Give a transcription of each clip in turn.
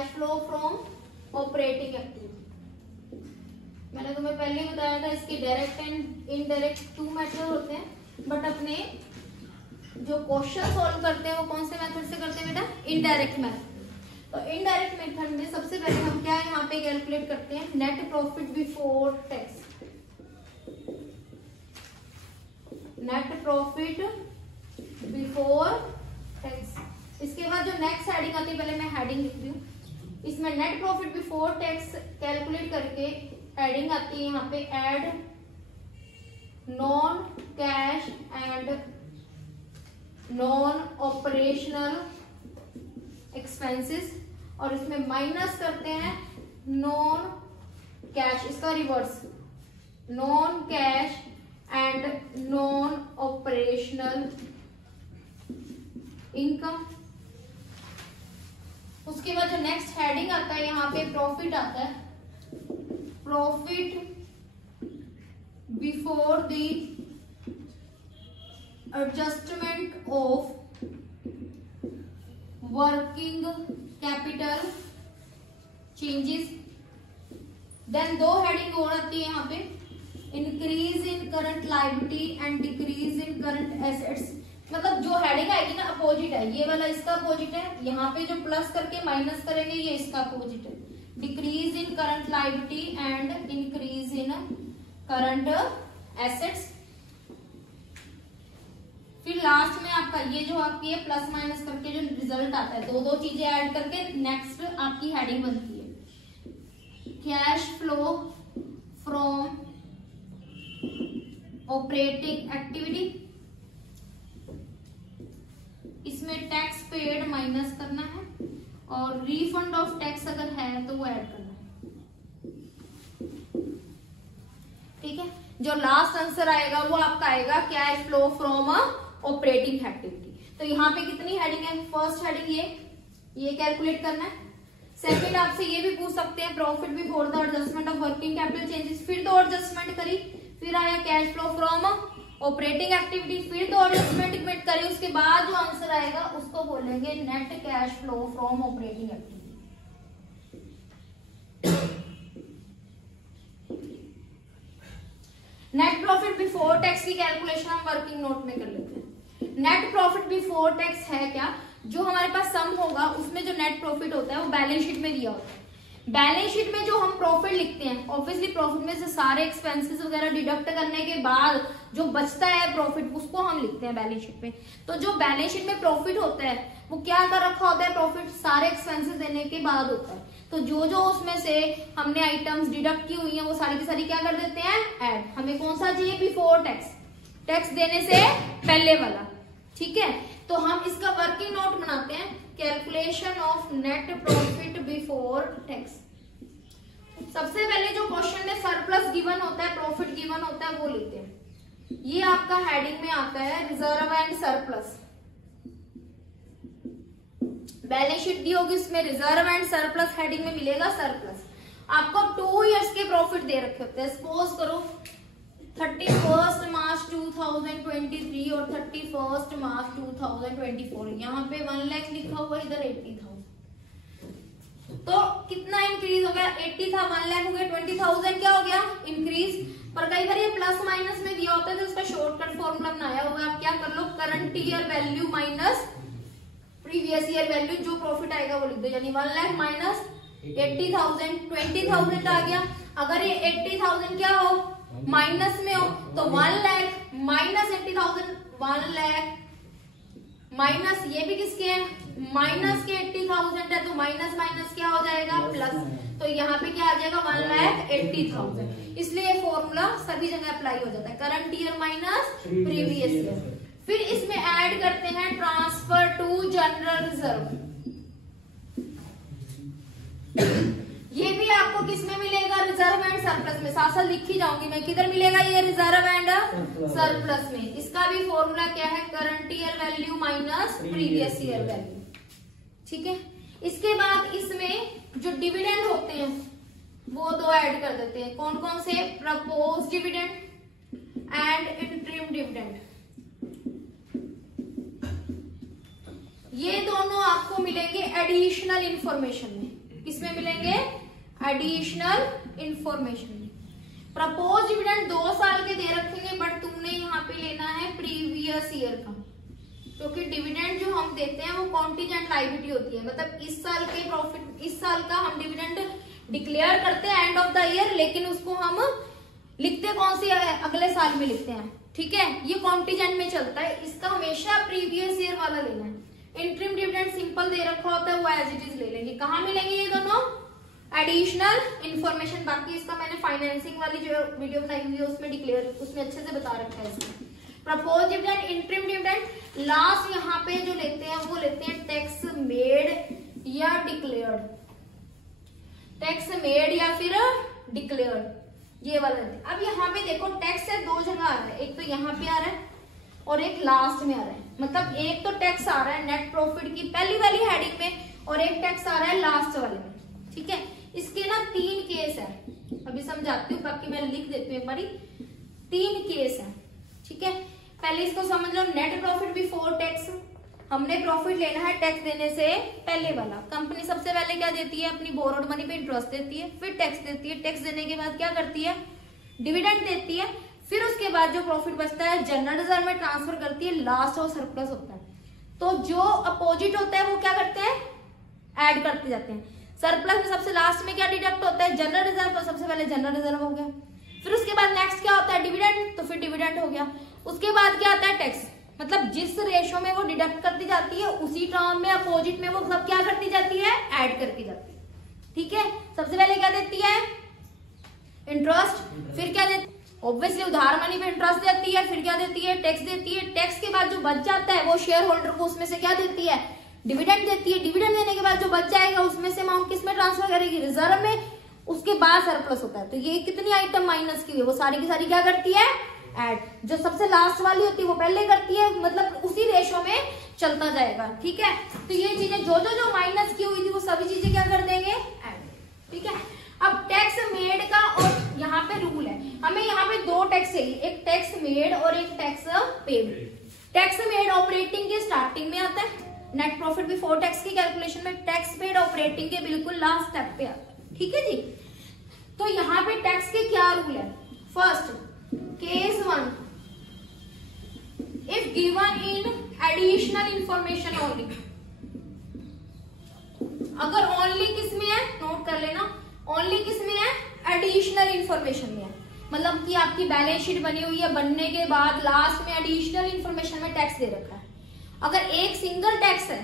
Cash flow from operating activity. मैंने तुम्हें पहले ही बताया था इसके डायरेक्ट एंड इनडायरेक्ट 2 मेथड होते हैं, बट अपने जो क्वेश्चन सॉल्व करते हैं वो कौन से मेथड से करते हैं बेटा? Indirect method. तो इनडायरेक्ट मेथड में सबसे पहले हम क्या यहाँ पे कैलकुलेट करते हैं? Net profit before tax. Net profit before tax. इसके बाद जो नेक्स्ट हेडिंग आती है, पहले मैं हेडिंग लिख रही हूँ, इसमें net profit before tax calculate करके हेडिंग आती है यहाँ पे add non cash and non operational expenses, और इसमें माइनस करते हैं नॉन कैश, इसका reverse, non cash and non operational income. उसके बाद जो नेक्स्ट हेडिंग आता है यहाँ पे प्रॉफिट आता है, profit before the adjustment of working capital changes. Then 2 heading और आती है यहाँ पे, increase in current liability and decrease in current assets. मतलब जो हेडिंग आएगी ना अपोजिट है, ये वाला इसका अपोजिट है, यहाँ पे जो प्लस करके माइनस करेंगे ये इसका अपोजिट है। Decrease in current liability and increase in current assets. फिर लास्ट में आपका ये जो आपकी है प्लस माइनस करके जो रिजल्ट आता है, 2 चीजें ऐड करके नेक्स्ट आपकी हेडिंग बनती है cash flow from operating activity. इसमें टैक्स पेड माइनस करना है और रिफंड ऑफ टैक्स अगर है तो वो ऐड करना है। ठीक है, जो लास्ट आंसर आएगा वो आपका आएगा cash flow from operating activity. तो यहाँ पे कितनी हेडिंग है? फर्स्ट हेडिंग ये कैलकुलेट करना है। सेकंड आपसे ये भी पूछ सकते हैं profit before the adjustment of working capital changes, फिर 2 एडजस्टमेंट करी, फिर आया cash flow from operating activity, फिर 2 एडजस्टमेंट करी, उसके बाद जो आंसर आएगा उसको बोलेंगे net cash flow from operating activity. Net profit before tax की कैलकुलेशन हम वर्किंग नोट में कर लेते हैं। नेट प्रॉफिट बिफोर टैक्स है क्या? जो हमारे पास सम होगा उसमें जो नेट प्रॉफिट होता है वो बैलेंस शीट में दिया होता है। बैलेंस शीट में जो हम प्रॉफिट लिखते हैं, ऑब्वियसली प्रॉफिट में से सारे एक्सपेंसेस वगैरह डिडक्ट करने के बाद जो बचता है प्रॉफिट उसको हम लिखते हैं बैलेंस शीट में। तो जो बैलेंस शीट में प्रॉफिट होता है वो क्या कर रखा होता है? प्रॉफिट सारे एक्सपेंसेस देने के बाद होता है। तो जो उसमें से हमने आइटम्स डिडक्ट की हुई है वो सारी की सारी क्या कर देते हैं? ऐड। हमें कौन सा चाहिए? बिफोर टैक्स, टैक्स देने से पहले वाला। ठीक है, तो हम इसका वर्किंग नोट बनाते हैं, calculation of net profit before tax. सबसे पहले जो क्वेश्चन में सरप्लस गिवन होता है, प्रॉफिट गिवन होता है, वो लेते हैं। ये आपका हेडिंग में आता है reserve and surplus. Balance sheet दी होगी उसमें रिजर्व एंड सरप्लस, हेडिंग में मिलेगा सरप्लस। आपको 2 इयर्स के प्रॉफिट दे रखे होते हैं। सपोज करो 31 मार्च 2023 और 31 मार्च 2024, यहाँ पे 1 लाख लिखा हुआ, इधर 80,000। तो कितना इंक्रीज हो गया? 80 था, 1 लाख हो गया, 20,000 क्या हो गया? इंक्रीज। पर कई बार ये प्लस माइनस में दिया होता है तो उसका शॉर्टकट फॉर्मूला बनाया होगा। आप क्या कर लो, current year value minus previous year value, जो प्रॉफिट आएगा वो लिख दो। यानी 1 लाख माइनस 80,000, 20,000 आ गया। अगर ये 80,000 क्या हो? माइनस में हो तो 1 लाख माइनस 80,000, 1 लाख माइनस ये भी किसके हैं? माइनस के 80,000 है, तो माइनस माइनस क्या हो जाएगा? प्लस। तो यहाँ पे क्या आ जाएगा? 1,80,000। इसलिए ये फॉर्मूला सभी जगह अप्लाई हो जाता है, current year minus previous year. फिर इसमें ऐड करते हैं ट्रांसफर टू जनरल रिजर्व। ये भी आपको किसमें मिलेगा? रिजर्व एंड सरप्लस में। साथ साथ लिखी जाऊंगी मैं, किधर मिलेगा ये? रिजर्व एंड सरप्लस में। इसका भी फॉर्मूला क्या है? Current year value minus previous year value. ठीक है, इसके बाद इसमें जो डिविडेंड होते हैं वो 2 ऐड कर देते हैं। कौन कौन से? Propose dividend and interim dividend. ये दोनों आपको मिलेंगे एडिशनल इंफॉर्मेशन में। किसमें मिलेंगे? एडिशनल इंफॉर्मेशन में। प्रपोज डिविडेंड 2 साल के दे रखेंगे, बट तुमने यहाँ पे लेना है प्रीवियस ईयर का, क्योंकि डिविडेंड जो हम देते हैं वो कॉन्टीजेंट लायबिलिटी होती है। मतलब इस साल के प्रॉफिट, इस साल का हम डिविडेंड डिक्लेयर करते हैं एंड ऑफ द ईयर, लेकिन उसको हम लिखते कौन सी अगले साल में लिखते हैं, ठीक है। ये कॉन्टीजेंट में चलता है, इसका हमेशा प्रीवियस ईयर वाला लेना है। इंटरिम डिविडेंड सिंपल दे रखा होता है, वो एज इट इज ले लेंगे। कहाँ मिलेंगे ये दोनों? Additional information. बाकी इसका मैंने फाइनेंसिंग वाली जो वीडियो बनाई हुई है उसमें डिक्लेयर, उसमें अच्छे से बता रखा है इसमें। Propose dividend, interim dividend, last यहाँ पे जो लेते हैं वो लेते हैं टैक्स मेड या डिक्लेयर्ड, टैक्स मेड या फिर डिक्लेयर्ड, ये वाला लेते हैं। अब यहाँ पे देखो टैक्स है 2 जगह आ रहा है, एक तो यहाँ पे आ रहा है और एक लास्ट में आ रहा है। मतलब एक तो टैक्स आ रहा है नेट प्रॉफिट की पहली वाली हेडिंग में और एक टैक्स आ रहा है लास्ट वाले में, ठीक है। इसके ना 3 केस है, अभी समझाती हूँ, बाकी मैं लिख देती हूँ एक बारी। 3 केस है, ठीक है। पहले इसको समझ लो, नेट प्रॉफिट बिफोर टैक्स, हमने प्रॉफिट लेना है टैक्स देने से पहले वाला। कंपनी सबसे पहले क्या देती है? अपनी बोरोड मनी पे इंटरेस्ट देती है, फिर टैक्स देती है, टैक्स देने के बाद क्या करती है? डिविडेंड देती है, फिर उसके बाद जो प्रॉफिट बचता है जनरल रिजर्व में ट्रांसफर करती है, लास्ट और सरप्लस होता है। तो जो अपोजिट होता है वो क्या करते हैं? ऐड करते जाते हैं। सरप्लस में सबसे लास्ट में क्या डिडक्ट होता है? जनरल रिजर्व, तो सबसे पहले जनरल रिजर्व हो गया, फिर उसके बाद नेक्स्ट क्या होता है? डिविडेंड, तो फिर डिविडेंड हो गया। उसके बाद क्या आता है? टैक्स। मतलब जिस रेशो में वो डिडक्ट करती जाती है उसी टर्म में अपोजिट में वो सब क्या करती जाती है? ऐड करती जाती है, ठीक है। सबसे पहले क्या देती है? इंटरेस्ट, फिर क्या देती है? ऑब्वियसली उधार मनी पे इंटरेस्ट देती है, फिर क्या देती है? टैक्स देती है। टैक्स के बाद जो बच जाता है वो शेयर होल्डर को उसमें से क्या देती है? डिविडेंड देती है। डिविडेंड देने के बाद जो बच जाएगा उसमें से अमाउंट किस में ट्रांसफर करेगी? रिजर्व में। उसके बाद सरप्लस होता है। तो ये कितनी आइटम माइनस की हुई है वो सारी की सारी क्या करती है? ऐड। जो सबसे लास्ट वाली होती है वो पहले करती है, मतलब उसी रेशो में चलता जाएगा, ठीक है। तो ये चीजें जो माइनस की हुई थी वो सभी चीजें क्या कर देंगे? ऐड, ठीक है। अब टैक्स मेड का और यहाँ पे रूल है, हमें यहाँ पे 2 टैक्स चाहिए, एक टैक्स मेड और एक tax paid. Tax made operating के स्टार्टिंग में आता है, नेट प्रॉफिट बिफोर टैक्स की कैलकुलेशन में। टैक्स पेड ऑपरेटिंग के बिल्कुल लास्ट स्टेप पे आता है, ठीक है जी। तो यहाँ पे टैक्स के क्या रूल है? First, case 1, if given in additional information only. अगर ओनली किस में है? नोट कर लेना, ओनली किस में है? एडिशनल इंफॉर्मेशन में है। मतलब कि आपकी बैलेंस शीट बनी हुई है, बनने के बाद लास्ट में एडिशनल इंफॉर्मेशन में टैक्स दे रखा है। अगर एक सिंगल टैक्स है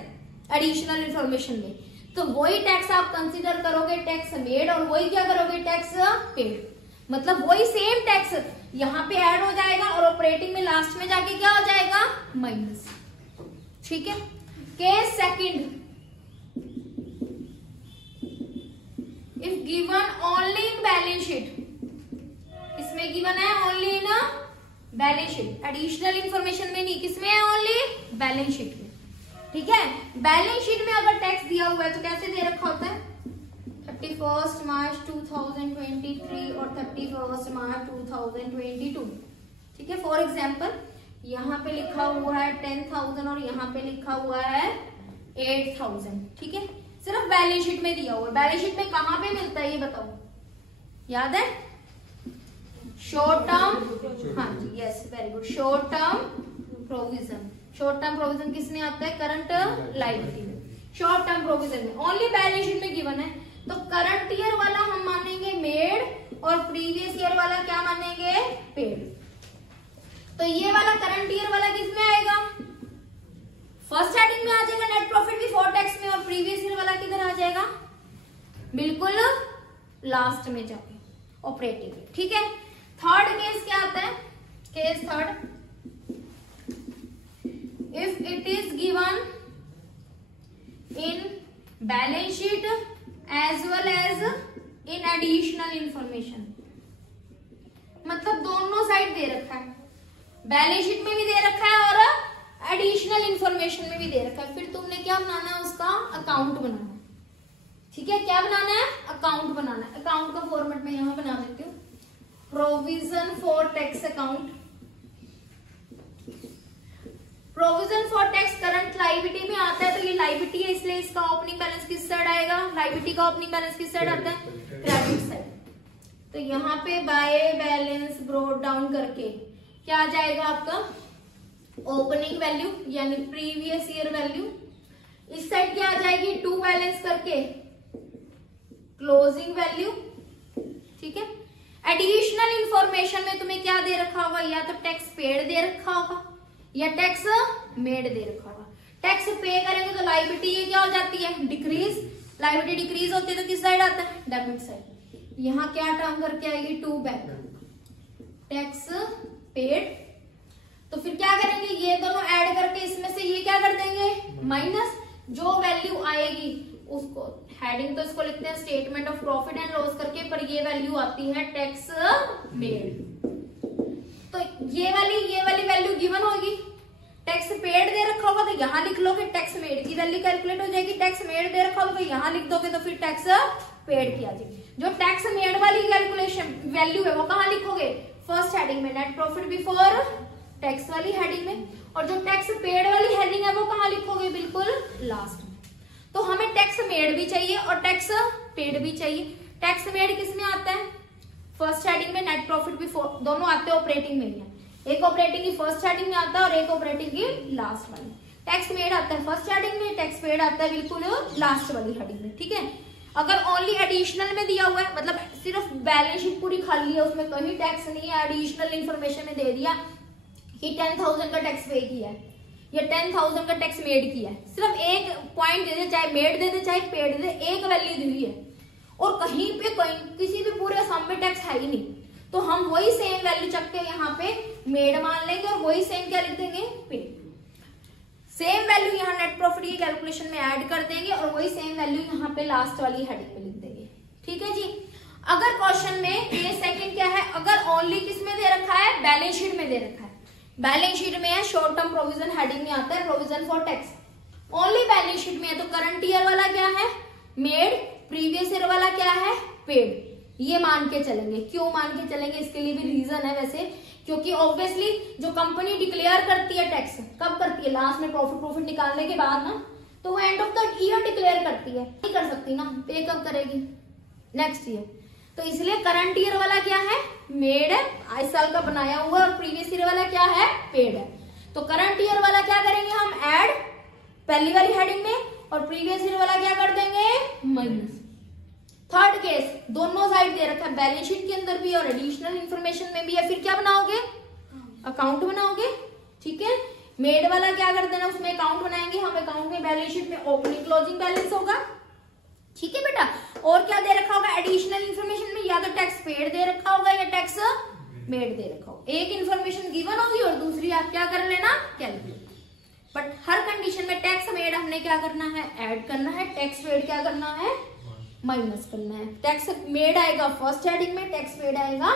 एडिशनल इंफॉर्मेशन में, तो वही टैक्स आप कंसीडर करोगे टैक्स मेड और वही क्या करोगे? Tax paid. मतलब वही सेम टैक्स यहाँ पे ऐड हो जाएगा और ऑपरेटिंग में लास्ट में जाके क्या हो जाएगा? माइनस, ठीक है। Case second, if given only in balance sheet, इसमें गिवन है only in balance sheet, additional information में नहीं, किसमें है? ओनली बैलेंस शीट में, ठीक है। बैलेंस शीट में अगर टैक्स दिया हुआ है तो कैसे दे रखा होता है? 31 मार्च 2023 और 31 मार्च 2022, ठीक है। फॉर एग्जाम्पल यहाँ पे लिखा हुआ है 10,000 और यहाँ पे लिखा हुआ है 8,000, ठीक है। सिर्फ बैलेंस शीट में दिया हुआ है। बैलेंस शीट में कहाँ पे मिलता है ये बताओ? याद है? शॉर्ट टर्म, हाँ जी, yes, very good. Short term provision. Short term provision किस में आता है? करंट लायबिलिटी में। शॉर्ट टर्म प्रोविजन में ओनली बैलेंस शीट में गिवन है, तो करंट ईयर वाला हम मानेंगे मेड और प्रीवियस ईयर वाला क्या मानेंगे? पेड। तो ये वाला करंट ईयर वाला किस में आएगा? फर्स्ट हेडिंग में आ जाएगा नेट प्रॉफिट बिफोर टैक्स में, और प्रीवियस ईयर वाला किधर आ जाएगा? बिल्कुल लास्ट में जाके ऑपरेटिंग में, ठीक है। थर्ड केस क्या आता है? Case third, if it is given in balance sheet as well as in additional information. मतलब दोनों साइड दे रखा है, बैलेंस शीट में भी दे रखा है और एडिशनल इंफॉर्मेशन में भी दे रखा है। फिर तुमने क्या बनाना है? उसका अकाउंट बनाना है, ठीक है। क्या बनाना है? अकाउंट बनाना है। अकाउंट का फॉर्मेट में यहां बना देती हूँ, provision for tax account. Provision for tax current liability में आता है, तो ये लायबिलिटी है इसलिए इसका ओपनिंग बैलेंस किस साइड आएगा, लायबिलिटी का ओपनिंग बैलेंस किस साइड आता है, क्रेडिट साइड। तो यहाँ पे बाय बैलेंस ब्रोट डाउन करके क्या आ जाएगा आपका ओपनिंग वैल्यू यानी प्रीवियस ईयर वैल्यू। इस साइड क्या आ जाएगी टू बैलेंस करके क्लोजिंग वैल्यू। ठीक है, एडिशनल इंफॉर्मेशन में तुम्हें क्या दे रखा होगा, या तो टैक्स पेड दे रखा होगा या टैक्स मेड दे रखा होगा। टैक्स पे करेंगे तो लायबिलिटी ये क्या हो जाती है डिक्रीज, लायबिलिटी डिक्रीज होती है तो किस साइड आता है डेबिट साइड। यहाँ क्या टर्म करके आएगी टू बैक टैक्स पेड। तो फिर क्या करेंगे ये दोनों ऐड करके इसमें से ये क्या कर देंगे माइनस, जो वैल्यू आएगी उसको हेडिंग तो इसको लिखते हैं statement of profit and loss करके, पर ये वैल्यू आती है टैक्स मेड। तो ये वाली वैल्यू गिवन होगी, टैक्स पेड दे रखा होगा तो यहाँ लिख लोगे टैक्स मेड की वैल्यू कैलकुलेट हो जाएगी, टैक्स मेड दे रखा होगा तो यहाँ लिख दोगे तो फिर टैक्स पेड की आ जाएगी। जो टैक्स मेड वाली कैलकुलेशन वैल्यू है वो कहाँ लिखोगे फर्स्ट हेडिंग में, नेट प्रॉफिट बिफोर टैक्स वाली हेडिंग में, और जो टैक्स पेड वाली हेडिंग है वो कहाँ लिखोगे बिल्कुल लास्ट में। तो हमें टैक्स मेड भी चाहिए और टैक्स पेड भी चाहिए। टैक्स मेड किस में आता है फर्स्ट हेडिंग में, नेट प्रॉफिट बिफोर दोनों आते हैं ऑपरेटिंग में ही है, एक ऑपरेटिंग की फर्स्ट हेडिंग में आता है और एक ऑपरेटिंग की लास्ट वाली। टैक्स मेड आता है फर्स्ट हेडिंग में, टैक्स पेड आता है बिल्कुल लास्ट वाली हेडिंग में। ठीक है, अगर ओनली एडिशनल में दिया हुआ है मतलब सिर्फ बैलेंस शीट पूरी खाली है उसमें कहीं टैक्स नहीं है, एडिशनल इंफॉर्मेशन में दे दिया कि 10,000 का टैक्स पे किया है या 10,000 का टैक्स मेड किया है, सिर्फ एक पॉइंट दे दे चाहे मेड दे दे चाहे पेड दे दे, एक वैल्यू दी हुई है और कहीं पे किसी भी पूरे सम में टैक्स है ही नहीं, तो हम वही सेम वैल्यू चक के यहाँ पे मेड मान लेंगे और वही सेम क्या लिख देंगे पेड। सेम वैल्यू यहाँ नेट प्रॉफिट की कैलकुलेशन में ऐड कर देंगे और वही सेम वैल्यू यहाँ पे लास्ट वाली हेडिंग में लिख देंगे। ठीक है जी। अगर क्वेश्चन में ये सेकंड क्या है, अगर ओनली किस में दे रखा है बैलेंस शीट में दे रखा है, बैलेंस शीट में है शॉर्ट टर्म प्रोविजन हेडिंग में आता है provision for tax, only balance sheet में है तो करंट ईयर वाला क्या है मेड, प्रीवियस ईयर वाला क्या है पेड, ये मान के चलेंगे। क्यों मान के चलेंगे इसके लिए भी रीजन है वैसे, क्योंकि ऑब्वियसली जो कंपनी डिक्लेयर करती है टैक्स कब करती है लास्ट में प्रॉफिट निकालने के बाद ना, तो वो end of the year declare करती है, नहीं कर सकती ना, पे कब करेगी नेक्स्ट ईयर। तो इसलिए करंट ईयर वाला क्या है मेड है, इस साल का बनाया हुआ, और प्रीवियस ईयर वाला क्या है पेड है। तो करंट ईयर वाला क्या करेंगे हम ऐड पहली वाली हेडिंग में और प्रीवियस ईयर वाला क्या कर देंगे माइनस। थर्ड केस दोनों साइड दे रखा है, बैलेंस शीट के अंदर भी और एडिशनल इंफॉर्मेशन में भी है, फिर क्या बनाओगे अकाउंट बनाओगे। ठीक है, मेड वाला क्या कर देना उसमें अकाउंट बनाएंगे हम, अकाउंट में बैलेंस शीट में ओपनिंग क्लोजिंग बैलेंस होगा। ठीक है बेटा, और क्या दे रखा होगा एडिशनल इंफॉर्मेशन में, या तो टैक्स पेड दे रखा होगा या टैक्स मेड दे रखा होगा, एक इंफॉर्मेशन गिवन होगी और दूसरी आप क्या कर लेना कैलकुलेट। बट हर कंडीशन में टैक्स मेड हमने क्या करना है ऐड करना है, टैक्स पेड क्या करना है माइनस करना है। टैक्स मेड आएगा फर्स्ट हेडिंग में, टैक्स पेड आएगा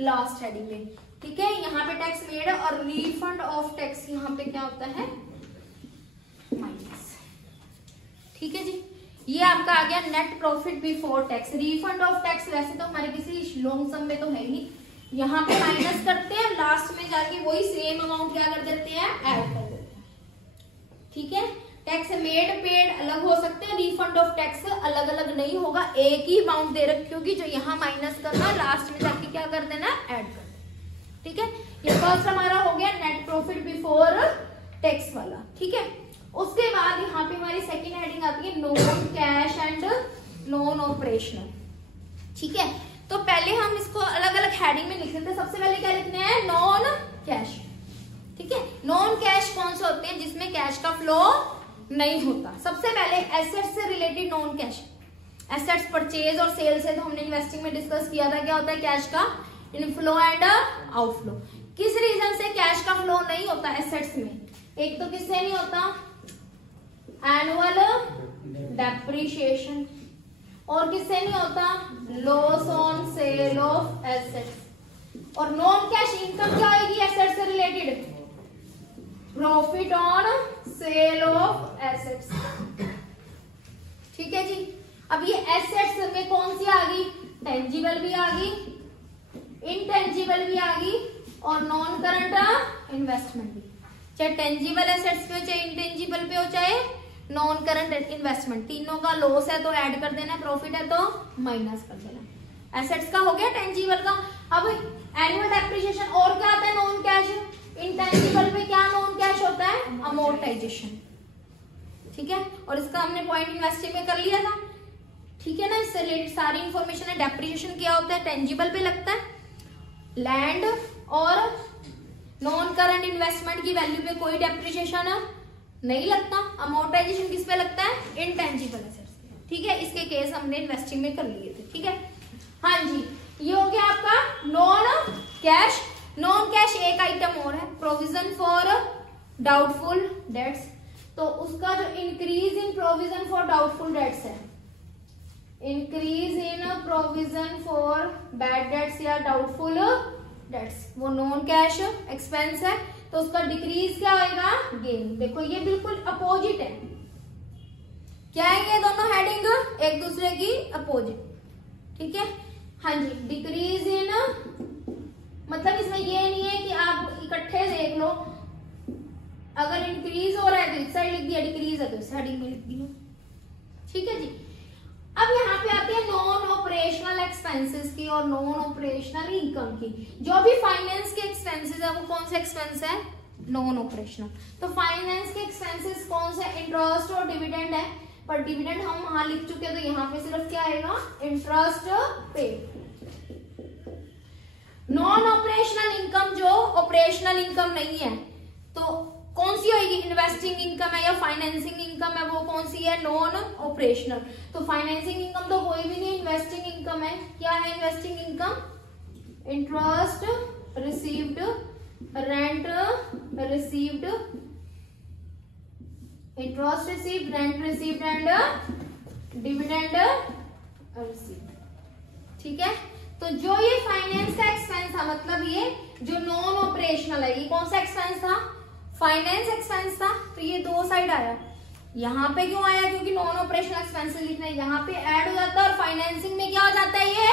लास्ट हेडिंग में। ठीक है, यहाँ पे टैक्स मेड है और रिफंड ऑफ टैक्स यहाँ पे क्या होता है माइनस। ठीक है जी, ये आपका आ गया net profit before tax. Refund of tax वैसे तो हमारे किसी लॉन्ग सम में तो है ही, यहाँ पे माइनस करते हैं, लास्ट में जाके वही सेम अमाउंट क्या कर देते हैं ऐड कर देते हैं। ठीक है, टैक्स मेड पेड अलग हो सकते हैं, रिफंड ऑफ टैक्स अलग अलग नहीं होगा, एक ही अमाउंट दे रखी होगी जो यहाँ माइनस करना, लास्ट में जाके क्या कर देना ऐड कर देना। ठीक है, ये फर्स्ट हमारा हो गया नेट प्रॉफिट बिफोर टैक्स वाला। ठीक है, उसके बाद यहाँ पे हमारी सेकंड हेडिंग आती है non cash and non operational. ठीक है, तो पहले हम इसको अलग अलग हेडिंग में लिख लेते हैं। सबसे पहले क्या लिखना है नॉन कैश। ठीक है, नॉन कैश कौन से होते हैं जिसमें कैश का फ्लो नहीं होता। सबसे पहले एसेट्स से related non cash, assets purchase और सेल से तो हमने इन्वेस्टिंग में डिस्कस किया था क्या होता है कैश का इनफ्लो एंड आउटफ्लो। किस रीजन से कैश का फ्लो नहीं होता एसेट्स में, एक तो किससे नहीं होता एनुअल डेप्रिसिएशन, और किससे नहीं होता loss on sale of assets. और नॉन कैश इनकम क्या आएगी एसेट्स से related profit on sale of assets. ठीक है जी, अब ये एसेट्स में कौन सी आ गई टेंजिबल भी आ गई, इनटेंजिबल भी आ गई और नॉन करंट इन्वेस्टमेंट भी। चाहे टेंजिबल एसेट्स पे हो, चाहे इंटेंजिबल पे हो, चाहे नॉन करंट इन्वेस्टमेंट, तीनों का लॉस है तो ऐड कर देना, प्रॉफिट है तो माइनस कर देना। एसेट्स का हो गया, टेंजिबल का। अब एनुअल डेप्रिसिएशन और क्या आता है नॉन कैश, इंटेंजिबल पे क्या नॉन कैश होता है, अमोर्टाइजेशन, ठीक है। और इसका हमने पॉइंट इन्वेस्टिंग में कर लिया था, ठीक है ना। इससे रिलेटेड सारी इंफॉर्मेशन है। डेप्रिसिएशन क्या होता है, टेंजिबल पे लगता है, लैंड और नॉन करंट इन्वेस्टमेंट की वैल्यू पे कोई डेप्रिसिएशन नहीं लगता। अमोर्टाइजेशन किस पे लगता है, इनटेंजिबल एसेट्स पे, ठीक है। इसके केस हमने इन्वेस्टिंग में कर लिए थे, ठीक है। हाँ जी, ये हो गया आपका नॉन कैश। नॉन कैश एक आइटम और है, प्रोविजन फॉर डाउटफुल डेट्स। तो उसका जो increase in provision for doubtful debts है, increase in provision for bad debts या डाउटफुल डेट्स, वो नॉन कैश एक्सपेंस है। तो उसका डिक्रीज क्या होगा, गेन। देखो ये बिल्कुल अपोजिट है, क्या है ये दोनों हेडिंग एक दूसरे की अपोजिट, ठीक है। हाँ जी, डिक्रीज इन मतलब इसमें ये नहीं है कि आप इकट्ठे देख लो, अगर इंक्रीज हो रहा है तो इस साइड लिख दिया, डिक्रीज है तो इस हेडिंग में लिख दिया, ठीक है जी। अब यहाँ पे आते हैं नॉन ऑपरेशनल एक्सपेंसेस की और नॉन ऑपरेशनल इनकम की। जो भी फाइनेंस के एक्सपेंसेस है वो कौन से एक्सपेंस है, नॉन ऑपरेशनल। तो फाइनेंस के एक्सपेंसेस कौन से, इंटरेस्ट और डिविडेंड है, पर डिविडेंड हम वहां लिख चुके हैं तो यहाँ पे सिर्फ क्या आएगा, interest paid. Non operational income जो ऑपरेशनल इनकम नहीं है तो कौन सी होगी, इन्वेस्टिंग इनकम है या फाइनेंसिंग इनकम है, वो कौन सी है, नॉन ऑपरेशनल। तो फाइनेंसिंग इनकम तो कोई भी नहीं, इन्वेस्टिंग इनकम है। क्या है investing income, interest received, rent received, interest received, rent received and dividend received, ठीक है। तो जो ये फाइनेंस का एक्सपेंस था, मतलब ये जो नॉन ऑपरेशनल है, ये कौन सा एक्सपेंस था, फाइनेंस एक्सपेंस था। तो ये दो साइड आया, यहाँ पे क्यों आया, क्योंकि नॉन ऑपरेशनल एक्सपेंसेस लिखना है, यहाँ पे ऐड हो जाता है और फाइनेंसिंग में क्या हो जाता है, ये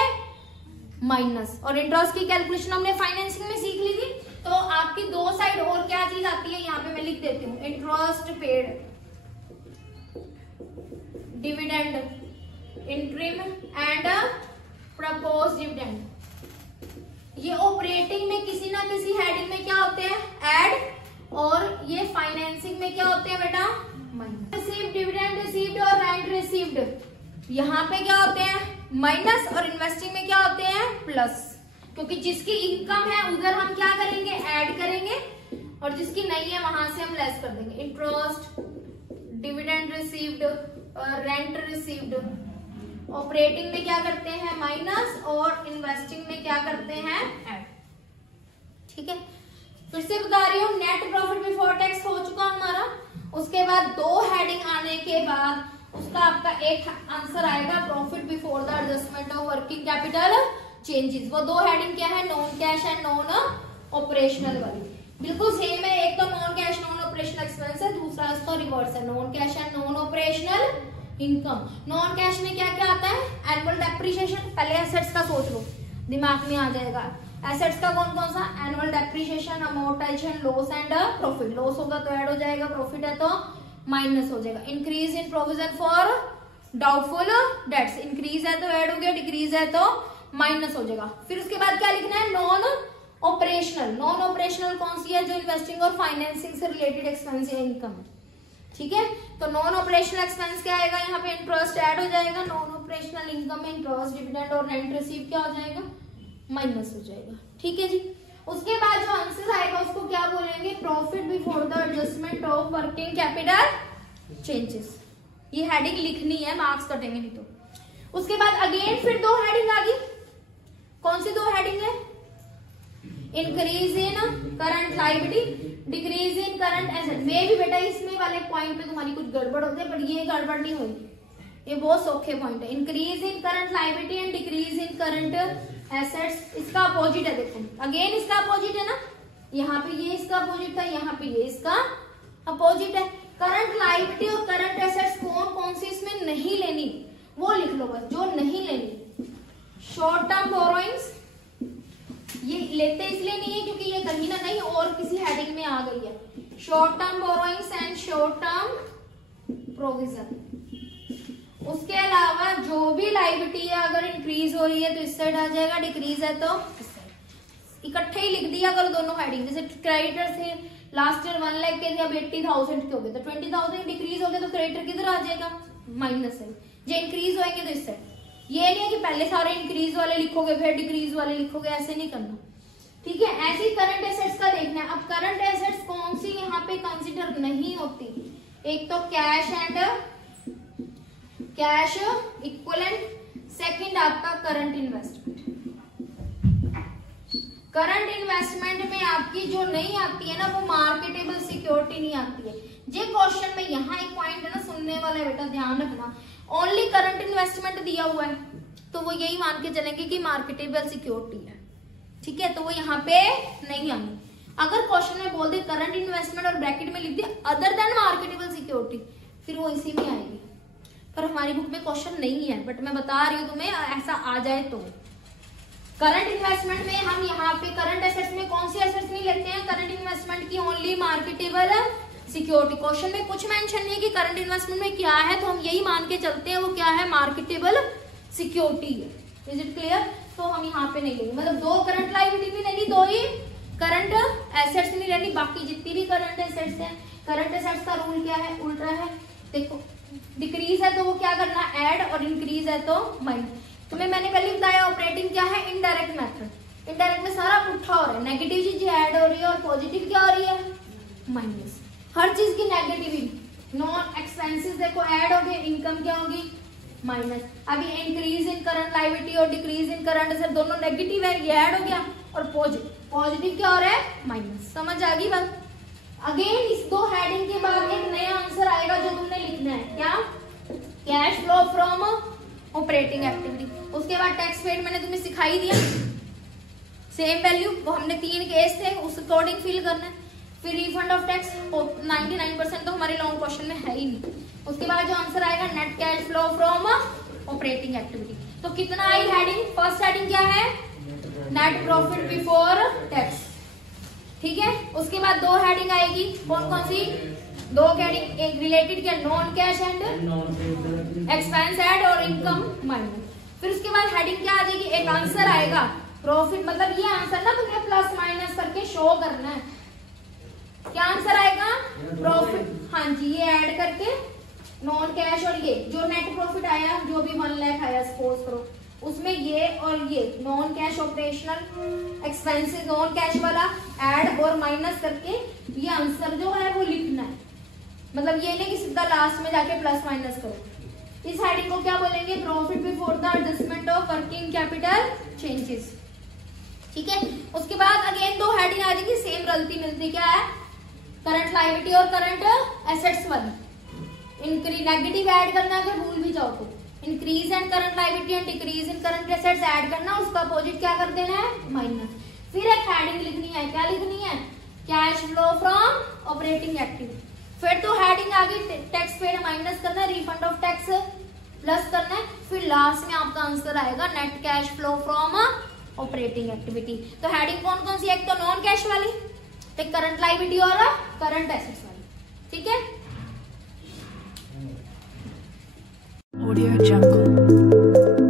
माइनस। और इंटरेस्ट की कैलकुलेशन हमने फाइनेंसिंग में सीख ली थी। तो आपकी दो साइड और क्या चीज आती है, यहाँ पे मैं लिख देती हूँ, interest paid, dividend, interim and propose dividend. ये ऑपरेटिंग में किसी ना किसी हेडिंग में क्या होते हैं, ऐड, और ये फाइनेंसिंग में क्या होते हैं बेटा, माइनस। रिसीव्ड, डिविडेंड रिसीव्ड और रेंट रिसीव्ड यहाँ पे क्या होते हैं, माइनस, और इन्वेस्टिंग में क्या होते हैं, प्लस। क्योंकि जिसकी इनकम है उधर हम क्या करेंगे, ऐड करेंगे, और जिसकी नहीं है वहां से हम लेस कर देंगे। इंटरेस्ट, डिविडेंड रिसीव्ड और रेंट रिसीव्ड ऑपरेटिंग में क्या करते हैं, माइनस, और इन्वेस्टिंग में क्या करते हैं, ऐड, ठीक है। फिर से बता रही हूँ, नेट प्रॉफिट बिफोर टैक्स हो चुका हमारा। उसके बाद दो हेडिंग आने के बाद उसका आपका एक आंसर आएगा, profit before the adjustment of working capital changes. वो दो हेडिंग क्या है, non cash and non operational वाली, बिल्कुल सेम है। एक तो non cash non operational expense है, दूसरा इसका रिवर्स है, non cash and non operational income. Non cash में क्या क्या आता है, एनुअल डेप्रिसिएशन। पहले एसेट्स का सोच लो, दिमाग में आ जाएगा। एसेट्स का कौन कौन सा, annual depreciation, amortisation, loss and profit. Loss होगा तो ऐड हो जाएगा, प्रॉफिट है तो माइनस हो जाएगा। Increase in provision for doubtful dates, increase है तो ऐड हो गया, डिक्रीज है तो माइनस हो जाएगा। फिर उसके बाद क्या लिखना है, नॉन ऑपरेशनल। नॉन ऑपरेशनल कौन सी है, जो इन्वेस्टिंग और फाइनेंसिंग से रिलेटेड एक्सपेंस या इनकम, ठीक है। तो नॉन ऑपरेशनल एक्सपेंस क्या आएगा, यहाँ पे इंटरेस्ट ऐड हो जाएगा, नॉन ऑपरेशनल इनकम में इंटरेस्ट, डिविडेंड और रेंट रिसीव क्या हो जाएगा, माइनस हो जाएगा, ठीक है जी। उसके बाद जो आंसर आएगा उसको क्या बोलेंगे, profit before the adjustment of working capital changes. ये हेडिंग लिखनी है, मार्क्स कटेंगे नहीं तो। उसके बाद अगेन फिर दो हेडिंग आ गई, कौन सी दो हेडिंग है, increase in current liability, decrease in current asset. मे भी बेटा इसमें वाले पॉइंट पे तुम्हारी कुछ गड़बड़ होती है, बट ये गड़बड़ नहीं हुई, ये बहुत सौखे पॉइंट है। Increase in current liability and decrease in current assets, इसका अपोजिट है। देखो अगेन इसका अपोजिट है ना, यहाँ पे ये इसका अपोजिट था, यहाँ पे ये इसका अपोजिट है। करंट लायबिलिटी और करंट एसेट्स कौन कौन सी इसमें नहीं लेनी, वो लिख लो बस, जो नहीं लेनी। शॉर्ट टर्म बोरोइंग्स, ये लेते इसलिए नहीं है क्योंकि ये कहीं ना कहीं और किसी हेडिंग में आ गई है। Short term borrowings and short term provision. उसके अलावा जो भी लायबिलिटी है अगर इंक्रीज हो रही है तो इस साइड आ जाएगा, डिक्रीज है तो इस साइड। इकट्ठे ही लिख दिया करो दोनों हेडिंग। जैसे क्रेडिटर थे लास्ट ईयर 1 लाख के थे, अब 80,000 के हो गए, तो 20,000 डिक्रीज हो गए तो क्रेडिटर किधर आ जाएगा, माइनस है। जो इंक्रीज होंगे तो इस साइड। ये नहीं है कि पहले सारे इंक्रीज वाले लिखोगे फिर डिक्रीज वाले लिखोगे, ऐसे नहीं करना, ठीक है। ऐसे ही करंट एसेट्स का देखना है। अब करंट एसेट्स कौन सी यहाँ पे कंसिडर नहीं होती, एक तो cash and cash equivalent, second आपका करंट इन्वेस्टमेंट। करंट इन्वेस्टमेंट में आपकी जो नहीं आती है ना वो मार्केटेबल सिक्योरिटी नहीं आती है। ये क्वेश्चन में यहाँ एक पॉइंट है ना सुनने वाला बेटा ध्यान रखना, ओनली करंट इन्वेस्टमेंट दिया हुआ है तो वो यही मान के चलेंगे कि मार्केटेबल सिक्योरिटी है, ठीक है, तो वो यहाँ पे नहीं आनी। अगर क्वेश्चन में बोल दे करंट इन्वेस्टमेंट और ब्रैकेट में लिख दिया अदर देन मार्केटेबल सिक्योरिटी, फिर वो इसी में आएगी। पर हमारी बुक में क्वेश्चन नहीं है, बट मैं बता रही हूँ तुम्हें ऐसा आ जाए तो। करंट इन्वेस्टमेंट में हम यहाँ पे करंट एसेट्स में कौन सी एसेट्स नहीं लेते हैं, करंट इन्वेस्टमेंट की ओनली मार्केटेबल सिक्योरिटी। क्वेश्चन में कुछ मेंशन नहीं है कि करंट इन्वेस्टमेंट में क्या है, तो हम यही मान के चलते हैं वो क्या है, मार्केटेबल सिक्योरिटी है। Is it clear? तो हम यहाँ पे नहीं लेंगे, मतलब दो करंट लायबिलिटी भी लेनी, दो ही करंट एसेट्स नहीं लेनी, बाकी जितनी भी करंट एसेट्स हैं। करंट एसेट्स का रूल क्या है, उल्टा है। देखो डिक्रीज है तो वो क्या करना, ऐड, और इंक्रीज है तो माइनस। तुम्हें मैंने पहले बताया ऑपरेटिंग क्या है, इनडायरेक्ट मेथड। इनडायरेक्ट में सारा पुट्ठा हो रहा है, नेगेटिव चीज ऐड हो रही है और पॉजिटिव क्या हो रही है, माइनस। हर चीज की नेगेटिव। नॉन एक्सपेंसेस देखो ऐड हो गए, इनकम क्या होगी, माइनस। अभी इंक्रीज इन करंट लायबिलिटी और डिक्रीज इन करंट एसेट दोनों नेगेटिव है, ये ऐड हो गया, और पॉजिटिव क्या हो रहा है, माइनस। समझ आ गई बात? अगेन इस दो हेडिंग के बाद एक नया आंसर आएगा जो तुमने लिखना है, क्या, cash flow from operating activity. उसके बाद टैक्स पेड मैंने तुम्हें सिखाई दिया, सेम वैल्यू, वो हमने 3 केस थे उस अकॉर्डिंग फिल करना है। फिर रिफंड ऑफ टैक्स 99% तो हमारे लॉन्ग क्वेश्चन में है ही नहीं। उसके बाद जो आंसर आएगा net cash flow from operating activity. तो कितना आई हेडिंग, फर्स्ट हेडिंग क्या है, नेट प्रॉफिट बिफोर टैक्स, ठीक है। उसके बाद दो हेडिंग आएगी, कौन कौन सी, दो हेडिंग, एक रिलेटेड क्या, non cash and expense add और इनकम माइनस। फिर उसके बाद हेडिंग क्या आ जाएगी, एक आंसर आएगा प्रॉफिट, मतलब ये आंसर ना तुम्हें प्लस माइनस करके शो करना है। क्या आंसर आएगा, प्रॉफिट, हाँ जी, ये ऐड करके नॉन कैश और ये जो नेट प्रॉफिट आया जो भी 1 लाख आया सपोज करो, उसमें ये और ये non cash operational expenses non cash वाला ऐड और माइनस करके ये आंसर जो है वो लिखना है। मतलब ये नहीं कि सीधा लास्ट में जाके प्लस माइनस करो। इस हेडिंग को क्या बोलेंगे, profit before the adjustment of working capital changes, ठीक है। उसके बाद अगेन दो हेडिंग आ जाएगी, सेम गलती मिलती, क्या है, करंट लायबिलिटी और करंट एसेट्स वाली। इंक्रीज नेगेटिव ऐड करना है अगर भूल भी जाओ तो, increase and current liability and decrease in current assets add करना, उसका अपोजिट क्या कर देना है, माइनस। फिर एक हेडिंग लिखनी है, क्या लिखनी है, cash flow from operating activity. फिर तो हेडिंग आ गई, टैक्स पेड माइनस करना है, रिफंड ऑफ टैक्स प्लस करना है। फिर लास्ट में आपका आंसर आएगा net cash flow from operating activity. तो हेडिंग कौन कौन सी, एक तो नॉन कैश वाली, एक करंट लायबिलिटी और करंट एसेट्स वाली, ठीक है। Audio Jungle।